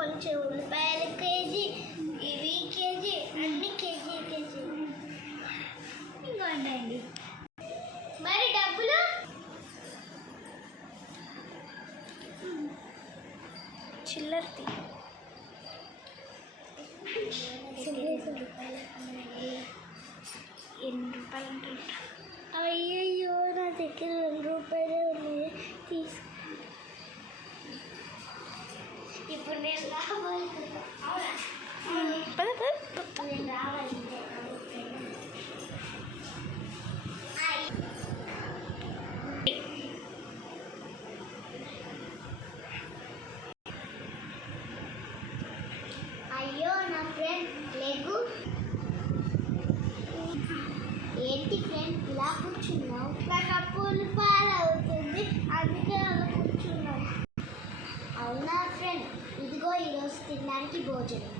కొంచెం ఉల్లిపాయలు కేజీ, ఇవి కేజీ, అన్ని కేజీ కేజీ. ఇంకోండి మరి డబ్బులు చిల్లర్తి ₹8 అయ్యయ్యో నా దగ్గర ₹2 ఉన్నాయి. తీసు ఇప్పుడు నేను రావాలి. నేను రావాలి. అయ్యో నా ఫ్రెండ్ లేగు. ఏంటి ఫ్రెండ్ ఇలా కూర్చున్నావు? నాకు అప్పులు పాలవుతుంది, అందుకే అలా కూర్చున్నావు. అవునా ఫ్రెండ్, ఇదిగో ఈరోజు తినడానికి భోజనం,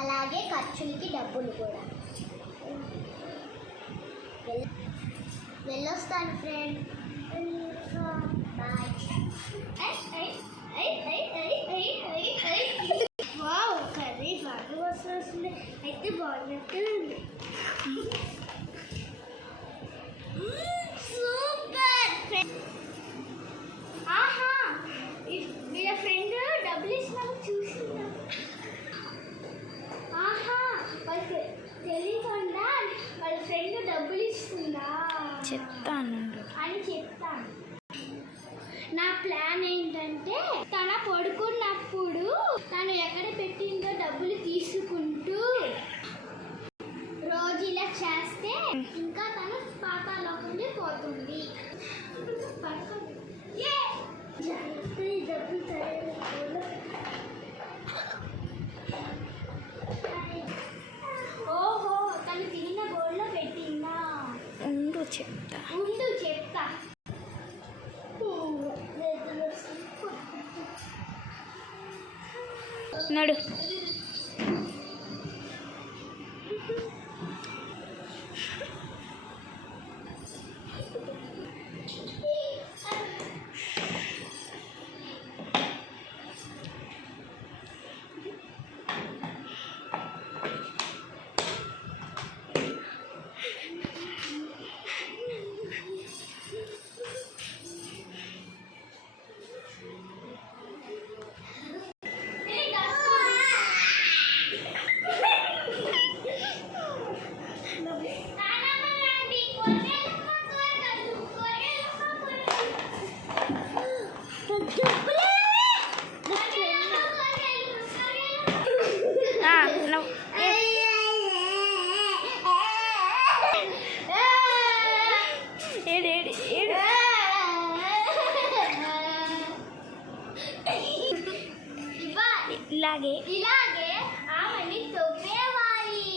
అలాగే ఖర్చులకి డబ్బులు కూడా. వెళ్ళొస్తాను ఫ్రెండ్, బాయ్. వావ్, కర్రీ బాగా వస్తుంది. అయితే బాగున్నట్టు ఉంది. Super friend. ఆహా, వీళ్ళ ఫ్రెండ్ డబ్బులు ఇచ్చినాక చూసిందా? ఆహా, వాళ్ళకి తెలియకుండా వాళ్ళ ఫ్రెండ్ డబ్బులు ఇస్తుందా చెప్తాను అని చెప్తాను. నా ప్లాన్ ఏంటంటే తన పడుకున్నప్పుడు తను ఎక్కడ పెట్టిందో డబ్బులు తీసుకుంటూ రోజు ఇలా చేస్తే ఇంకా తను పాతాళంలోకి పోతుంది. ఓహో, తను తిన్న గోల్డ్లో పెట్టిందా? ఉండు చెప్తా. నడు. ఇలాగే ఆమెని తొప్పేవాలి.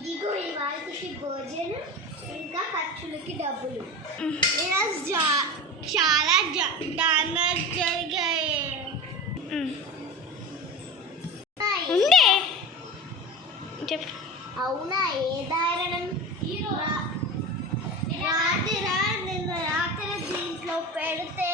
ఇదిగో ఇవాళకి భోజనం, ఇంకా ఖర్చులకి డబ్బులు. ఈరోజు చాలా దారుణాలు జరిగాయి. అవునా, ఏ దారుణం? రాత్రి దీంట్లో పెడితే